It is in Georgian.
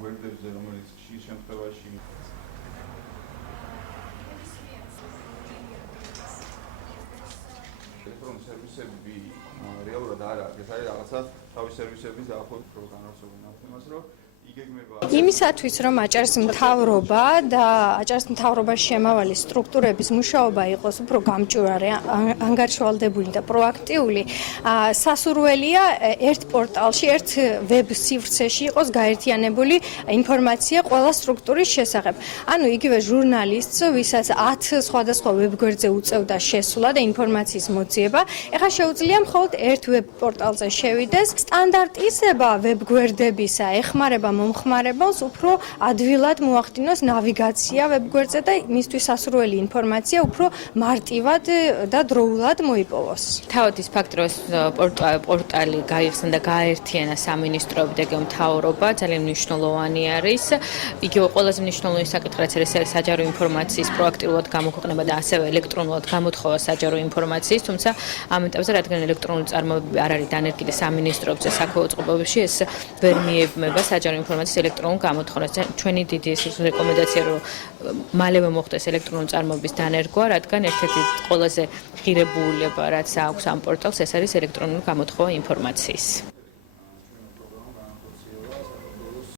გვერდებზე, რომელიც ხშირ შემთხვევაში ელექტრონული სერვისები რეალურად არ არის. ეს არის რაღაცა თავის სერვისების დაახლოებით რო განარსობენ ამას, რომ იმისათვის, რომ აჭარის მთავრობა და აჭარის მთავრობის შემავალი სტრუქტურების მუშაობა იყოს უფრო გამჭვირვალე, ანგარიშვალდებული და პროაქტიული, სასურველია ერთ პორტალში, ერთ ვებ სივრცეში იყოს გაერთიანებული ინფორმაცია ყველა სტრუქტურის შესახებ. ანუ იგივე ჟურნალისტს, ვისაც 10 სხვადასხვა ვებგვერდზე უწევდა შესვლა და ინფორმაციის მოძიება, ეხლა შეუძლია მხოლოდ ერთ ვებ პორტალზე შევიდეს. სტანდარტიზება ვებგვერდებისა ეხმარება მომხმარებელს უფრო ადვილად მოახდინოს ნავიგაცია ვებგვერდზე და მისთვის სასურველი ინფორმაცია უფრო მარტივად და დროულად მოიპოვოს. თავად ის ფაქტი, რომ პორტალი გაიხსნა და გააერთიანა სამინისტროებთან და მთავრობა ძალიან მნიშვნელოვანი არის. იგივე ყველაზე მნიშვნელოვანი საკითხი რაც არის საჯარო ინფორმაციის პროაქტიულად გამოქვეყნება და ასევე ელექტრონულად გამოთხოვა საჯარო ინფორმაციის, თუმცა ამ ეტაპზე რადგან ელექტრონული წარმოებები არ არის დანერგილი სამინისტროებზე საქვეო წყობებში, ეს ვერ მიეբმება საჯარო ინფორმაციის ელექტრონულ გამოთხოვას. ჩვენი დიდი რეკომენდაცია რომ მალევე მოხდეს ელექტრონული წარმოების დანერგვა, რადგან ერთ-ერთი ყველაზე ღირებულება რაც აქვს ამ პორტალს, ეს არის ელექტრონული გამოთხოვა ინფორმაციის.